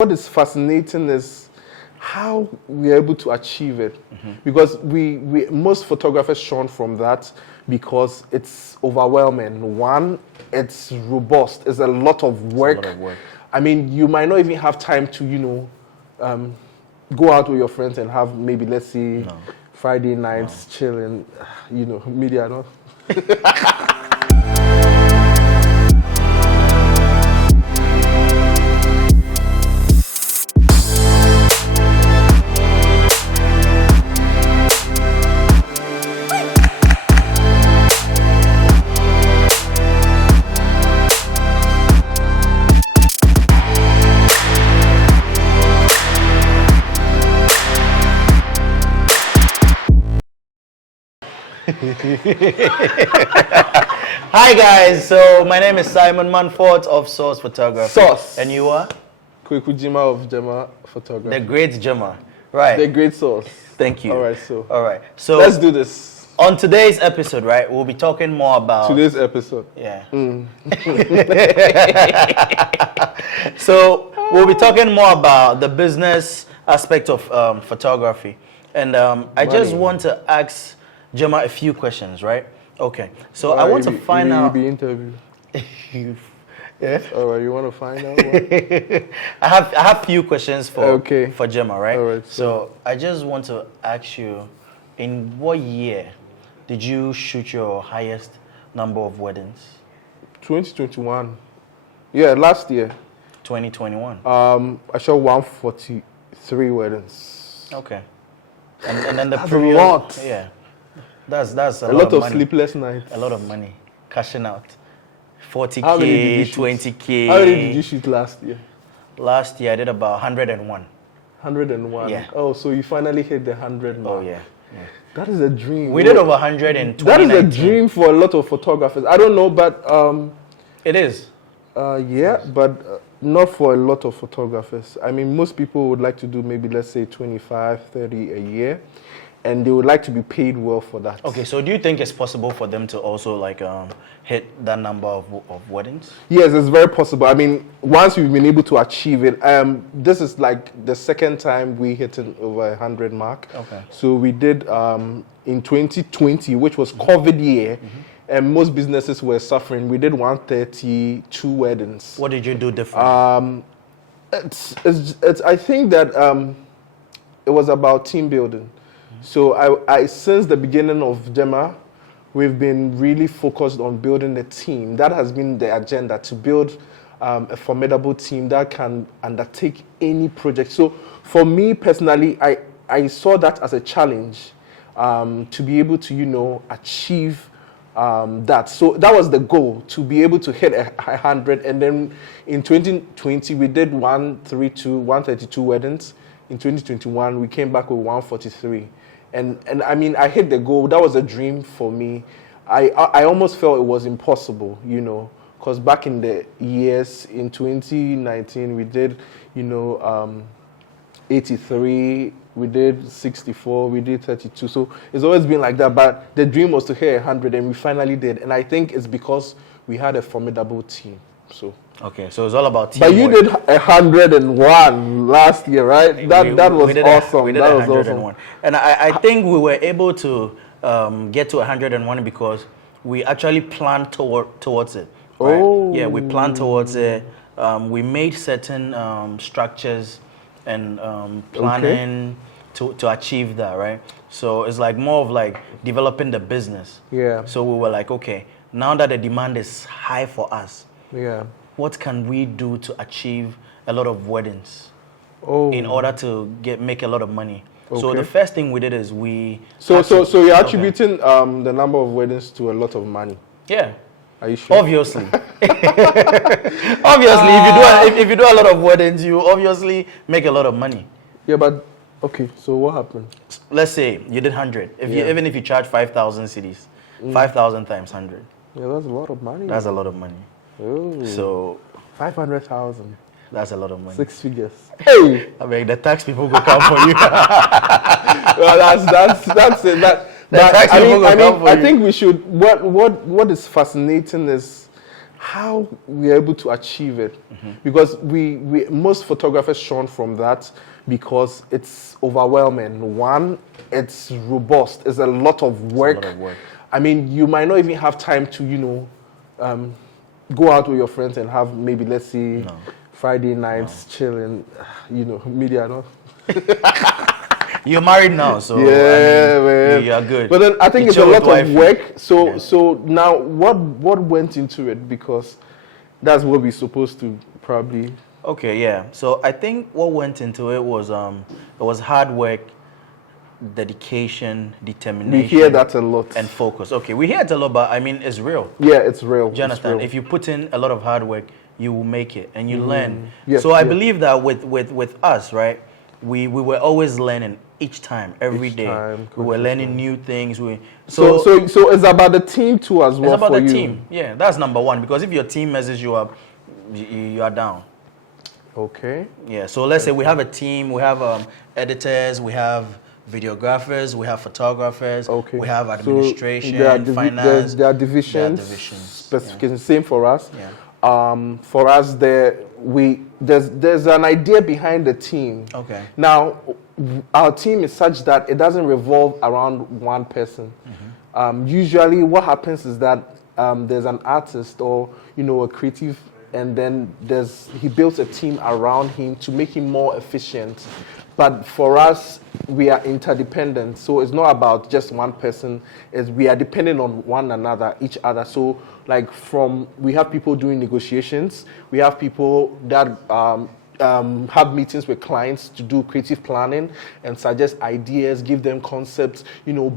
What is fascinating is how we're able to achieve it, because we most photographers shun from that because it's overwhelming. One, it's robust. It's a lot of work. I mean, you might not even have time to go out with your friends and have maybe, let's say, Friday nights chilling, media. No. Hi guys, so my name is Symon Mansfort of Sorce Photography. Sorce. And you are? Kweku Jima of Jema Photography. The great Jema. Right. The great Sorce. Thank you. Alright, so let's do this. On today's episode, right, we'll be talking more about... Today's episode? Yeah. So we'll be talking more about the business aspect of photography. And I just want to ask Jema a few questions, right? Okay. So I want to find out... Be interviewed. Yeah. All right. You want to find out what? I have few questions for Jema, right? All right. So I just want to ask you, in what year did you shoot your highest number of weddings? 2021. Yeah, last year. 2021. I shot 143 weddings. Okay. And then the That's previous, a lot. Yeah. That's a lot of money. Sleepless nights. A lot of money. Cashing out. 40K, How many did you shoot? 20K. How many did you shoot last year? Last year I did about 101. 101. Yeah. Oh, so you finally hit the 100 mark. Oh yeah. That is a dream. We did over 100 in 2019. That is a dream for a lot of photographers. I don't know, but it is. Yeah, but not for a lot of photographers. I mean, most people would like to do maybe, let's say, 25, 30 a year, and they would like to be paid well for that. Okay, so do you think it's possible for them to also like hit that number of weddings? Yes, it's very possible. I mean, once we've been able to achieve it, this is like the second time we hit an over 100 mark. Okay. So we did in 2020, which was COVID year, and most businesses were suffering. We did 132 weddings. What did you do different? I think that it was about team building. So I since the beginning of Jema, we've been really focused on building a team. That has been the agenda, to build a formidable team that can undertake any project. So for me personally, I saw that as a challenge to be able to, achieve that. So that was the goal, to be able to hit 100. And then in 2020, we did 132 weddings. In 2021, we came back with 143. And I mean, I hit the goal. That was a dream for me. I almost felt it was impossible, because back in the years, in 2019, we did, 83, we did 64, we did 32. So it's always been like that. But the dream was to hit 100, and we finally did. And I think it's because we had a formidable team. So. Okay, so it's all about teamwork. But you did 101 last year, right? That was awesome. We did 101. And I think we were able to get to 101 because we actually planned towards it. Right? Oh. Yeah, we planned towards it. We made certain structures and planning to achieve that, right? So it's like more of like developing the business. Yeah. So we were like, okay, now that the demand is high for us, yeah, what can we do to achieve a lot of weddings in order to make a lot of money? Okay. So the first thing we did is we... So you're attributing the number of weddings to a lot of money? Yeah. Are you sure? Obviously. Obviously, if you do a lot of weddings, you obviously make a lot of money. Yeah, but... Okay, so what happened? Let's say you did 100. Even if you charge 5,000 cedis, 5,000 times 100. Yeah, that's a lot of money. That's a lot of money. Oh. So 500,000. That's a lot of money. 6 figures. Hey, I mean, the tax people will come for you. Well, that's it. I think we should. What is fascinating is how we're able to achieve it. Because we most photographers shun from that because it's overwhelming. One, it's robust. It's a lot of work. It's a lot of work. I mean, you might not even have time to, go out with your friends and have maybe, let's say, Friday nights chilling, media, no? You're married now, so man. you're good. But then I think You it's a chill lot with of wifey. work. So now what went into it? Because that's what we're supposed to probably. Okay, yeah. So I think what went into it was hard work, dedication, determination. We hear that a lot. And focus. Okay, we hear it a lot, but I mean it's real. Yeah, it's real. Do you understand? It's real. If you put in a lot of hard work, you will make it and you learn. Yes, so I yes. believe that with us, right? We were always learning each time, every day. We were learning new things. So it's about the team too as well. It's about for the you. team. Yeah, that's number one. Because if your team messes you up, you are down. Okay. Yeah. So let's say we have a team. We have editors. We have videographers. We have photographers. Okay. We have So administration, There finance. are There are divisions. divisions. Specifications. Same for us. Yeah. For us, there's an idea behind the team. Okay. Now, our team is such that it doesn't revolve around one person. Usually, what happens is that there's an artist or a creative, and then he builds a team around him to make him more efficient. But for us, we are interdependent, so it's not about just one person. We are dependent on one another, each other. So, like we have people doing negotiations. We have people that have meetings with clients to do creative planning and suggest ideas, give them concepts,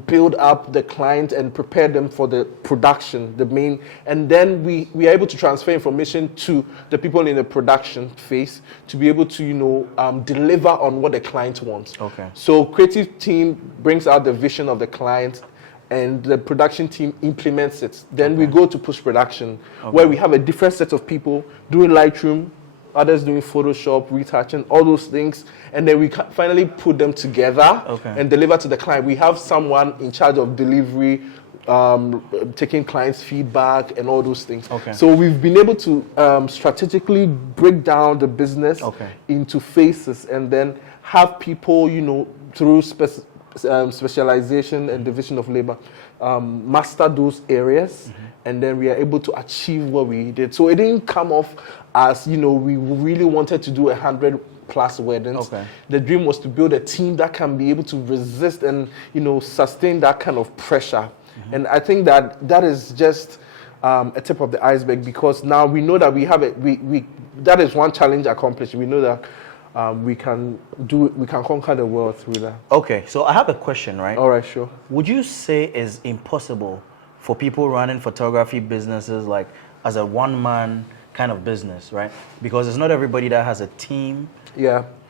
build up the client and prepare them for the production, the main. And then we are able to transfer information to the people in the production phase to be able to, deliver on what the client wants. Okay. So creative team brings out the vision of the client and the production team implements it. Then we go to post-production where we have a different set of people doing Lightroom, others doing Photoshop, retouching, all those things. And then we finally put them together and deliver to the client. We have someone in charge of delivery, taking clients' feedback and all those things. Okay. So we've been able to strategically break down the business into phases and then have people, through specialization and division of labor, master those areas. And then we are able to achieve what we did. So it didn't come off as, we really wanted to do 100+ weddings. Okay. The dream was to build a team that can be able to resist and, sustain that kind of pressure. And I think that is just a tip of the iceberg, because now we know that we have it. That is one challenge accomplished. We know that we can conquer the world through that. Okay, so I have a question, right? All right, sure. Would you say it's impossible for people running photography businesses like as a one-man kind of business, right? Because it's not everybody that has a team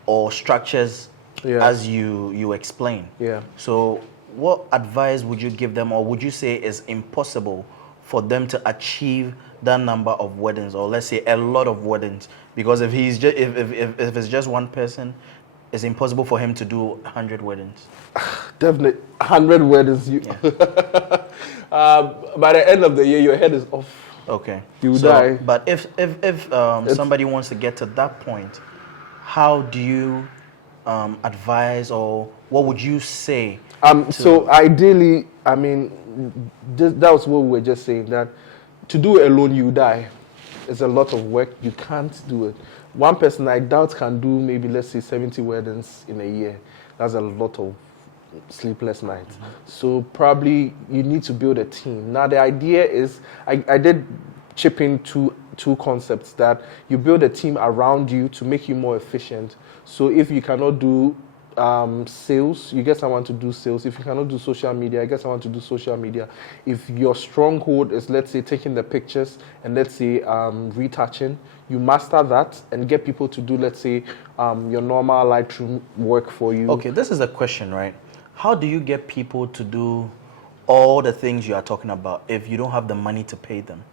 or structures as you explain. Yeah. So what advice would you give them, or would you say it's impossible for them to achieve that number of weddings, or let's say a lot of weddings? Because if it's just one person, it's impossible for him to do 100 weddings. Definitely 100 weddings. By the end of the year, your head is off. Okay. You die. But if somebody wants to get to that point, how do you advise, or what would you say? So ideally, I mean, that was what we were just saying, that to do it alone, you die. It's a lot of work. You can't do it. One person, I doubt, can do maybe, let's say, 70 weddings in a year. That's a lot of sleepless nights. So probably you need to build a team. Now the idea is, I did chip in two concepts, that you build a team around you to make you more efficient. So if you cannot do sales, you get someone to do sales. If you cannot do social media, you get someone to do social media. If your stronghold is, let's say, taking the pictures and, let's say, retouching, you master that and get people to do, let's say, your normal Lightroom work for you. Okay, this is a question, right? How do you get people to do all the things you are talking about if you don't have the money to pay them?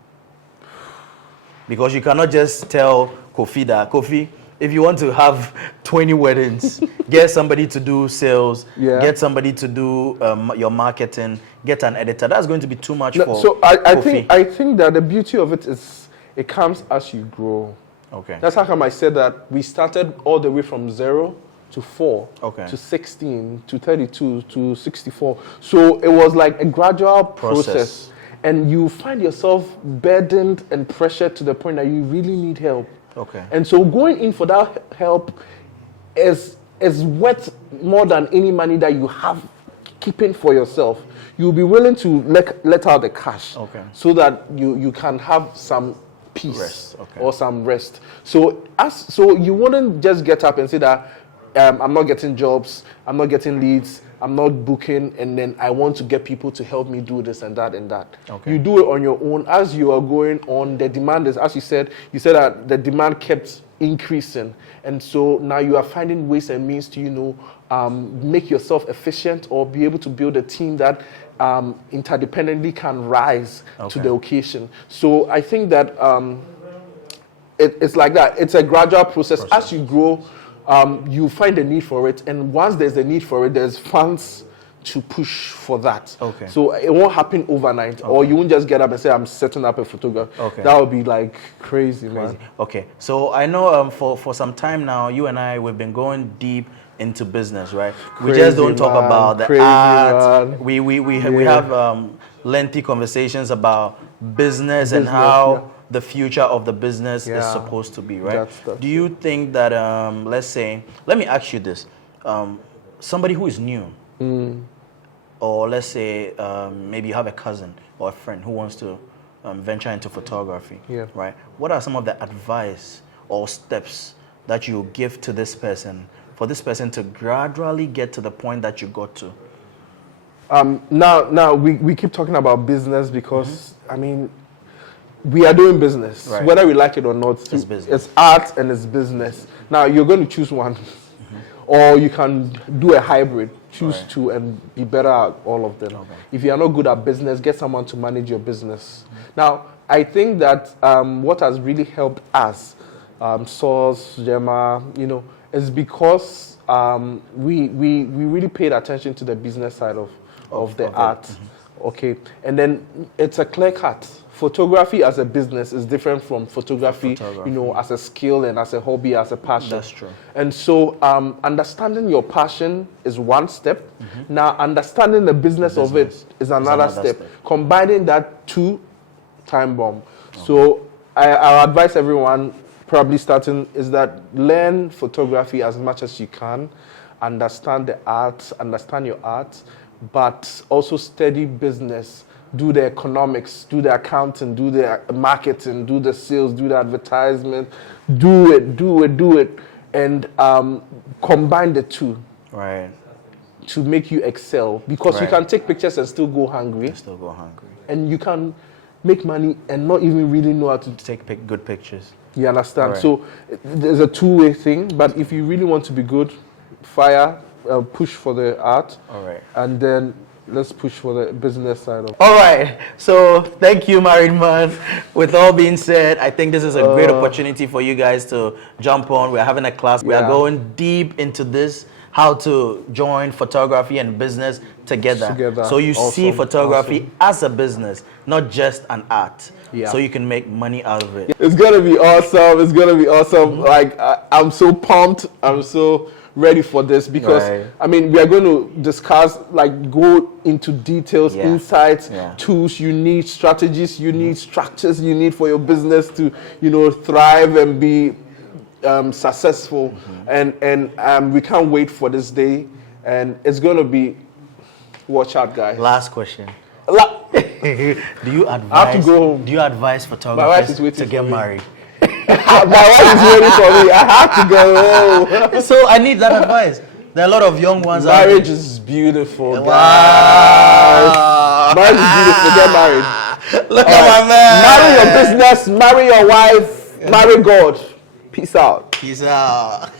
Because you cannot just tell Kofi that, Kofi, if you want to have 20 weddings, get somebody to do sales, get somebody to do your marketing, get an editor. That's going to be too much for So I Kofi. think that the beauty of it is It comes as you grow. Okay. That's how come I said that we started all the way from 0 to 4 Okay. to 16 to 32 to 64. So it was like a gradual process. And you find yourself burdened and pressured to the point that you really need help. Okay. And so going in for that help is worth more than any money that you have keeping for yourself. You'll be willing to let out the cash, okay, so that you can have some peace, rest, okay, or some rest. So you wouldn't just get up and say that I'm not getting jobs, I'm not getting leads, I'm not booking, and then I want to get people to help me do this and that and that. Okay. You do it on your own. As you are going on, the demand is, as you said that the demand kept increasing. And so now you are finding ways and means to, make yourself efficient or be able to build a team that interdependently can rise to the occasion. So I think that it's like that. It's a gradual process. As you grow, you find a need for it, and once there's a need for it, there's funds to push for that. Okay. So it won't happen overnight, or you won't just get up and say, I'm setting up a photograph. Okay. That would be like crazy, man. Okay. So I know for some time now, you and I, we've been going deep into business, right? We just don't talk about the art. Man. We have lengthy conversations about business and how the future of the business is supposed to be, right? That's Do you think that, let me ask you this. Somebody who is new, or let's say maybe you have a cousin or a friend who wants to venture into photography, right? What are some of the advice or steps that you give to this person for this person to gradually get to the point that you got to? Now we keep talking about business because, I mean, we are doing business, whether we like it or not. It's business. It's art and it's business. Now you're going to choose one, or you can do a hybrid. Choose two and be better at all of them. If you are not good at business, get someone to manage your business. Now, I think that what has really helped us, Sorce, Gemma, is because we really paid attention to the business side of the art. Okay, and then it's a clear cut. Photography as a business is different from photography, as a skill and as a hobby, as a passion. That's true. And so understanding your passion is one step. Now understanding the business of it is another step. Combining that two, time bomb. So I advise everyone probably starting is that learn photography as much as you can, understand the art, understand your art, but also study business. Do the economics, do the accounting, do the marketing, do the sales, do the advertisement, do it, and combine the two, to make you excel. Because you can take pictures and still go hungry. And you can make money and not even really know how to take good pictures. You understand? So there's a two-way thing. But if you really want to be good, push for the art, and then let's push for the business side of it. All right. So thank you, married man. With all being said, I think this is a great opportunity for you guys to jump on. We're having a class. We are going deep into this, how to join photography and business together. So you see photography as a business, not just an art. So you can make money out of it. It's going to be awesome. It's going to be awesome. Like, I'm so pumped. I'm so ready for this because I mean we are going to discuss, like, go into details, insights, tools you need, strategies you need, structures you need for your business to thrive and be successful, and we can't wait for this day, and it's going to be, watch out, guys. Last question. Do you advise, I have to go home. Do you advise photographers to get married? My wife is waiting for me. I have to go. So I need that advice. There are a lot of young ones out there. Marriage is beautiful, guys. Marriage is beautiful. Get married. Look at my man. Marry your business. Marry your wife. Marry God. Peace out. Peace out.